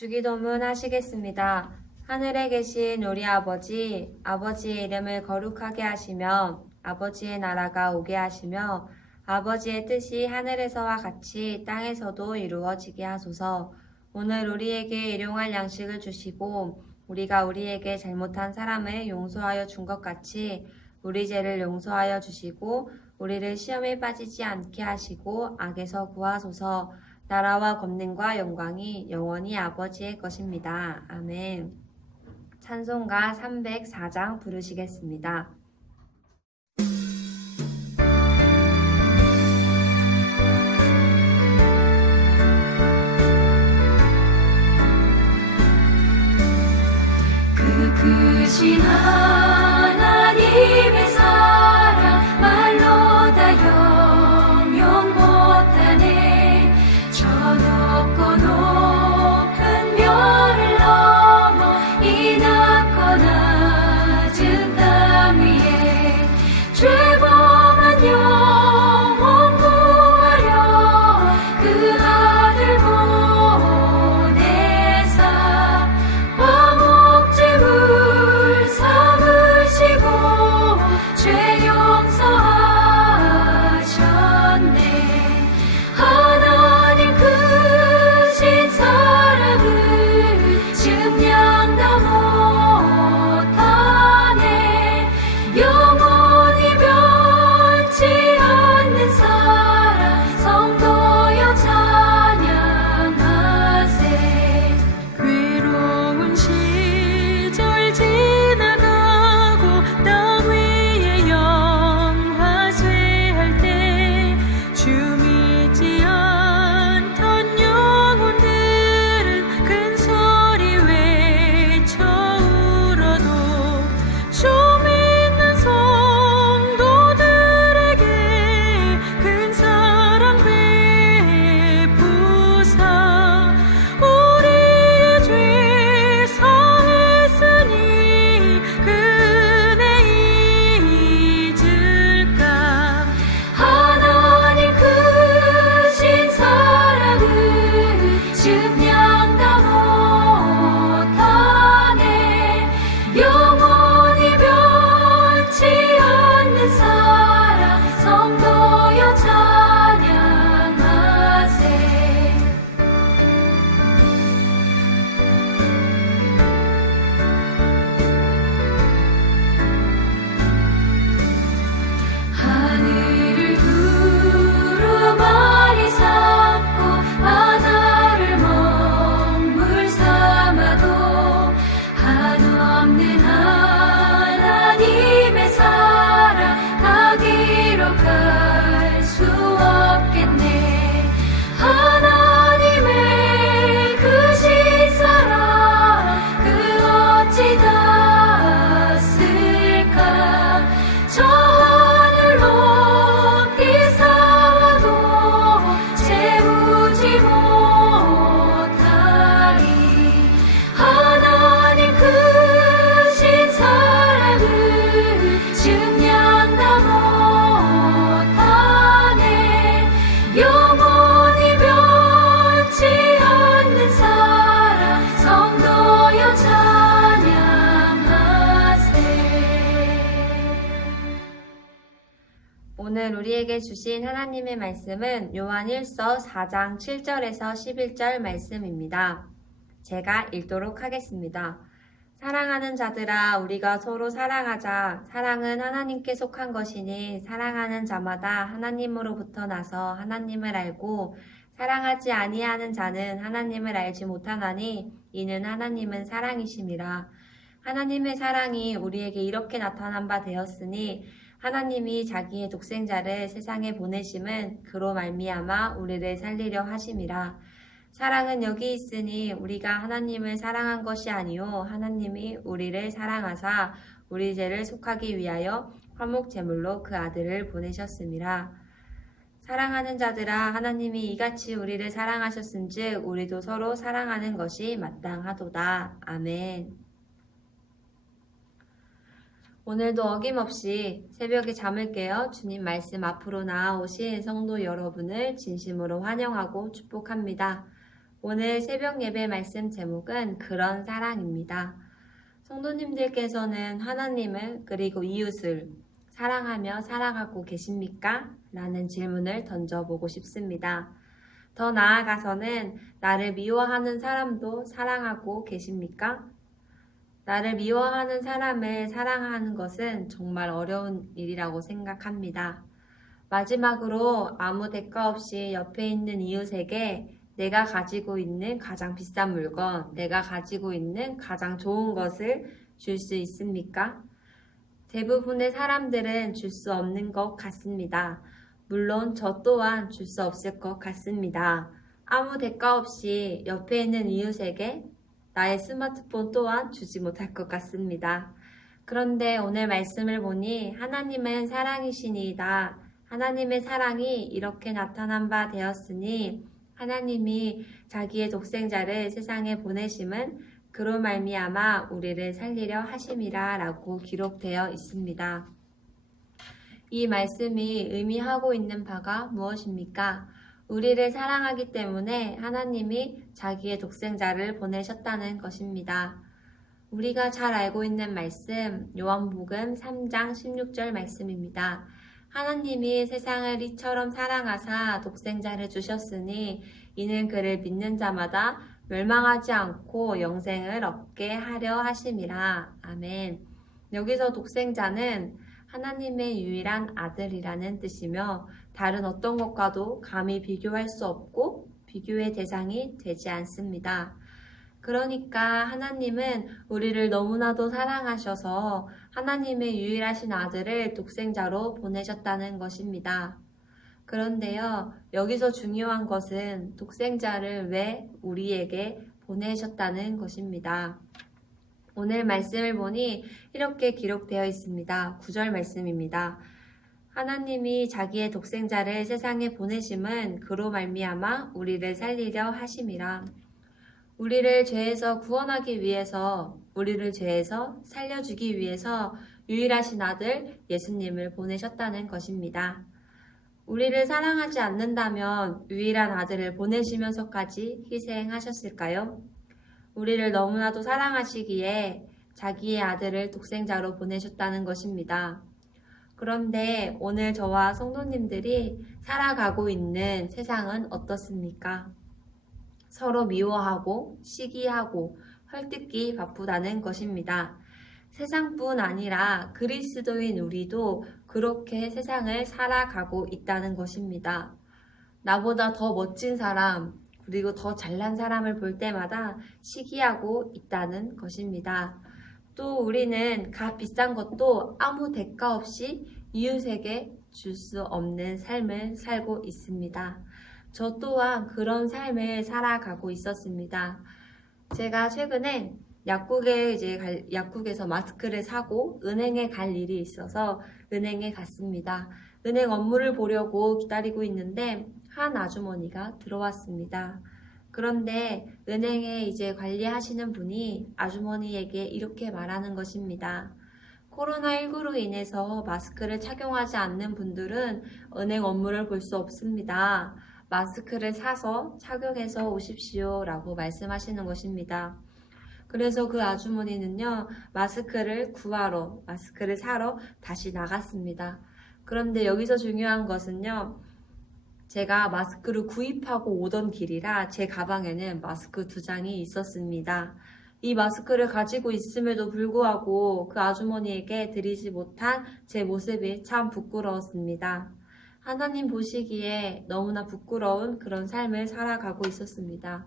주기도문 하시겠습니다. 하늘에 계신 우리 아버지, 아버지의 이름을 거룩하게 하시며 아버지의 나라가 오게 하시며 아버지의 뜻이 하늘에서와 같이 땅에서도 이루어지게 하소서. 오늘 우리에게 일용할 양식을 주시고 우리가 우리에게 잘못한 사람을 용서하여 준 것 같이 우리 죄를 용서하여 주시고 우리를 시험에 빠지지 않게 하시고 악에서 구하소서. 나라와 권능과 영광이 영원히 아버지의 것입니다. 아멘. 찬송가 304장 부르시겠습니다. 크신 하나님의 사랑 말로 다 형용 못하네. 저 높고 높은 별을 넘어 이 낮고 낮은 땅 위에 죄범한 영혼 구하려 그 아들 보내사 화목제물 삼으시고 죄 용서하셨네. 하나님 크신 사랑을 증량다 못하네. 영원히 변치 않는 사랑 성도여 찬양하세. 괴로운 시절 지나가고 땅 위에 영화쇠할 때 주 믿지 않던 영혼들은 큰 소리 외쳐 울어도 주 믿는 성도들에게 큰 사랑 베푸사 우리의 죄 사했으니 그 은혜 잊을까. 하나님 크신 사랑을 증량다 못하네. 영원히 변치 않는 사랑 성도여 찬양하세. 하늘을 두루마리 삼고 바다를 먹물 삼아도 한없는 하나님의 사랑 다 기록할 수 없겠네. 하나님의 크신 사랑 그 어찌 닿았을까. 저 하늘 높이 쌓아도 채우지 못하리. 하나님 크신 사랑을 증량다 못하네. 영원히 변치 않는 사랑 성도여 찬양하세. 오늘 우리에게 주신 하나님의 말씀은 요한 1서 4장 7절에서 11절 말씀입니다. 제가 읽도록 하겠습니다. 사랑하는 자들아, 우리가 서로 사랑하자. 사랑은 하나님께 속한 것이니 사랑하는 자마다 하나님으로부터 나서 하나님을 알고 사랑하지 아니하는 자는 하나님을 알지 못하나니 이는 하나님은 사랑이심이라. 하나님의 사랑이 우리에게 이렇게 나타난 바 되었으니 하나님이 자기의 독생자를 세상에 보내심은 그로 말미암아 우리를 살리려 하심이라. 사랑은 여기 있으니 우리가 하나님을 사랑한 것이 아니요 하나님이 우리를 사랑하사 우리 죄를 속하기 위하여 화목제물로 그 아들을 보내셨음이라. 사랑하는 자들아, 하나님이 이같이 우리를 사랑하셨은즉 우리도 서로 사랑하는 것이 마땅하도다. 아멘. 오늘도 어김없이 새벽에 잠을 깨어 주님 말씀 앞으로 나아오신 성도 여러분을 진심으로 환영하고 축복합니다. 오늘 새벽 예배 말씀 제목은 그런 사랑입니다. 성도님들께서는 하나님을 그리고 이웃을 사랑하며 살아가고 계십니까? 라는 질문을 던져보고 싶습니다. 더 나아가서는 나를 미워하는 사람도 사랑하고 계십니까? 나를 미워하는 사람을 사랑하는 것은 정말 어려운 일이라고 생각합니다. 마지막으로 아무 대가 없이 옆에 있는 이웃에게 내가 가지고 있는 가장 비싼 물건, 내가 가지고 있는 가장 좋은 것을 줄 수 있습니까? 대부분의 사람들은 줄 수 없는 것 같습니다. 물론 저 또한 줄 수 없을 것 같습니다. 아무 대가 없이 옆에 있는 이웃에게 나의 스마트폰 또한 주지 못할 것 같습니다. 그런데 오늘 말씀을 보니 하나님은 사랑이시니이다. 하나님의 사랑이 이렇게 나타난 바 되었으니 하나님이 자기의 독생자를 세상에 보내심은 그로 말미암아 우리를 살리려 하심이라 라고 기록되어 있습니다. 이 말씀이 의미하고 있는 바가 무엇입니까? 우리를 사랑하기 때문에 하나님이 자기의 독생자를 보내셨다는 것입니다. 우리가 잘 알고 있는 말씀, 요한복음 3장 16절 말씀입니다. 하나님이 세상을 이처럼 사랑하사 독생자를 주셨으니 이는 그를 믿는 자마다 멸망하지 않고 영생을 얻게 하려 하심이라. 아멘. 여기서 독생자는 하나님의 유일한 아들이라는 뜻이며 다른 어떤 것과도 감히 비교할 수 없고 비교의 대상이 되지 않습니다. 그러니까 하나님은 우리를 너무나도 사랑하셔서 하나님의 유일하신 아들을 독생자로 보내셨다는 것입니다. 그런데요, 여기서 중요한 것은 독생자를 왜 우리에게 보내셨다는 것입니다. 오늘 말씀을 보니 이렇게 기록되어 있습니다. 9절 말씀입니다. 하나님이 자기의 독생자를 세상에 보내심은 그로 말미암아 우리를 살리려 하심이라. 우리를 죄에서 구원하기 위해서, 우리를 죄에서 살려주기 위해서 유일하신 아들 예수님을 보내셨다는 것입니다. 우리를 사랑하지 않는다면 유일한 아들을 보내시면서까지 희생하셨을까요? 우리를 너무나도 사랑하시기에 자기의 아들을 독생자로 보내셨다는 것입니다. 그런데 오늘 저와 성도님들이 살아가고 있는 세상은 어떻습니까? 서로 미워하고 시기하고 헐뜯기 바쁘다는 것입니다. 세상뿐 아니라 그리스도인 우리도 그렇게 세상을 살아가고 있다는 것입니다. 나보다 더 멋진 사람, 그리고 더 잘난 사람을 볼 때마다 시기하고 있다는 것입니다. 또 우리는 값 비싼 것도 아무 대가 없이 이웃에게 줄 수 없는 삶을 살고 있습니다. 저 또한 그런 삶을 살아가고 있었습니다. 제가 최근에 약국에서 마스크를 사고 은행에 갈 일이 있어서 은행에 갔습니다. 은행 업무를 보려고 기다리고 있는데 한 아주머니가 들어왔습니다. 그런데 은행에 이제 관리하시는 분이 아주머니에게 이렇게 말하는 것입니다. 코로나19로 인해서 마스크를 착용하지 않는 분들은 은행 업무를 볼 수 없습니다. 마스크를 사서 착용해서 오십시오 라고 말씀하시는 것입니다. 그래서 그 아주머니는요, 마스크를 사러 다시 나갔습니다. 그런데 여기서 중요한 것은요, 제가 마스크를 구입하고 오던 길이라 제 가방에는 마스크 2장이 있었습니다. 이 마스크를 가지고 있음에도 불구하고 그 아주머니에게 드리지 못한 제 모습이 참 부끄러웠습니다. 하나님 보시기에 너무나 부끄러운 그런 삶을 살아가고 있었습니다.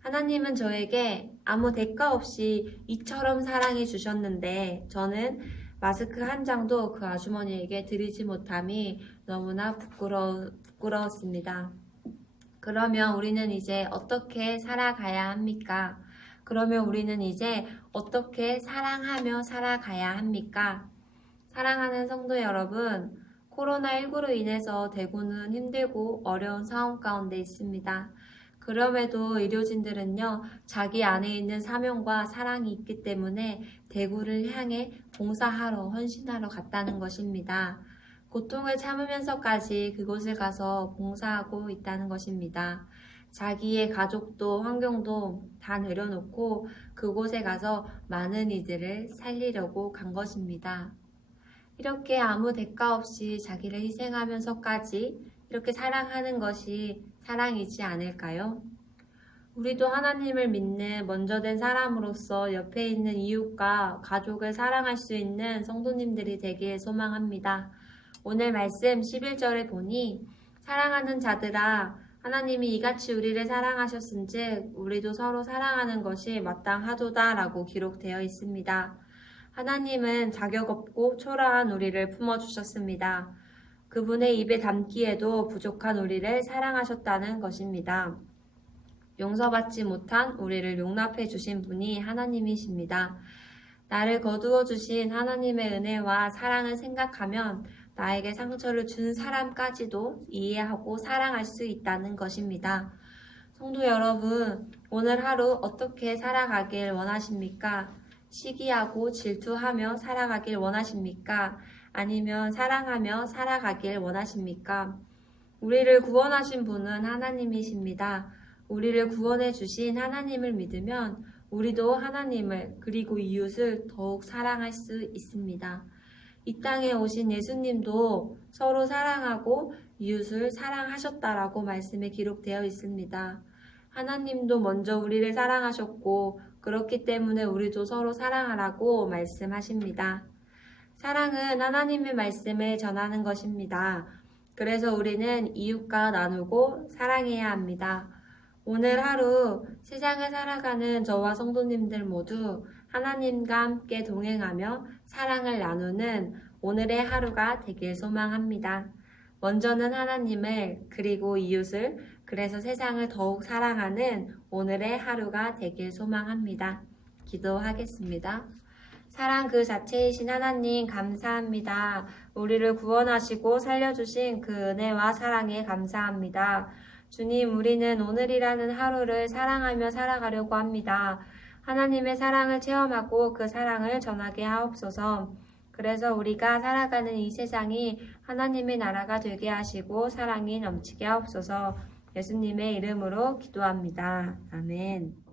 하나님은 저에게 아무 대가 없이 이처럼 사랑해 주셨는데 저는 마스크 한 장도 그 아주머니에게 드리지 못함이 너무나 부끄러웠습니다. 그러면 우리는 이제 어떻게 살아가야 합니까? 그러면 우리는 이제 어떻게 사랑하며 살아가야 합니까? 사랑하는 성도 여러분, 코로나19로 인해서 대구는 힘들고 어려운 상황 가운데 있습니다. 그럼에도 의료진들은요, 자기 안에 있는 사명과 사랑이 있기 때문에 대구를 향해 봉사하러, 헌신하러 갔다는 것입니다. 고통을 참으면서까지 그곳을 가서 봉사하고 있다는 것입니다. 자기의 가족도 환경도 다 내려놓고 그곳에 가서 많은 이들을 살리려고 간 것입니다. 이렇게 아무 대가 없이 자기를 희생하면서까지 이렇게 사랑하는 것이 사랑이지 않을까요? 우리도 하나님을 믿는 먼저 된 사람으로서 옆에 있는 이웃과 가족을 사랑할 수 있는 성도님들이 되길 소망합니다. 오늘 말씀 11절에 보니 사랑하는 자들아 하나님이 이같이 우리를 사랑하셨은즉 우리도 서로 사랑하는 것이 마땅하도다 라고 기록되어 있습니다. 하나님은 자격 없고 초라한 우리를 품어주셨습니다. 그분의 입에 담기에도 부족한 우리를 사랑하셨다는 것입니다. 용서받지 못한 우리를 용납해 주신 분이 하나님이십니다. 나를 거두어 주신 하나님의 은혜와 사랑을 생각하면 나에게 상처를 준 사람까지도 이해하고 사랑할 수 있다는 것입니다. 성도 여러분, 오늘 하루 어떻게 살아가길 원하십니까? 시기하고 질투하며 살아가길 원하십니까? 아니면 사랑하며 살아가길 원하십니까? 우리를 구원하신 분은 하나님이십니다. 우리를 구원해 주신 하나님을 믿으면 우리도 하나님을 그리고 이웃을 더욱 사랑할 수 있습니다. 이 땅에 오신 예수님도 서로 사랑하고 이웃을 사랑하셨다라고 말씀에 기록되어 있습니다. 하나님도 먼저 우리를 사랑하셨고 그렇기 때문에 우리도 서로 사랑하라고 말씀하십니다. 사랑은 하나님의 말씀을 전하는 것입니다. 그래서 우리는 이웃과 나누고 사랑해야 합니다. 오늘 하루 세상을 살아가는 저와 성도님들 모두 하나님과 함께 동행하며 사랑을 나누는 오늘의 하루가 되길 소망합니다. 먼저는 하나님을 그리고 이웃을 그래서 세상을 더욱 사랑하는 오늘의 하루가 되길 소망합니다. 기도하겠습니다. 사랑 그 자체이신 하나님 감사합니다. 우리를 구원하시고 살려주신 그 은혜와 사랑에 감사합니다. 주님, 우리는 오늘이라는 하루를 사랑하며 살아가려고 합니다. 하나님의 사랑을 체험하고 그 사랑을 전하게 하옵소서. 그래서 우리가 살아가는 이 세상이 하나님의 나라가 되게 하시고 사랑이 넘치게 하옵소서. 예수님의 이름으로 기도합니다. 아멘.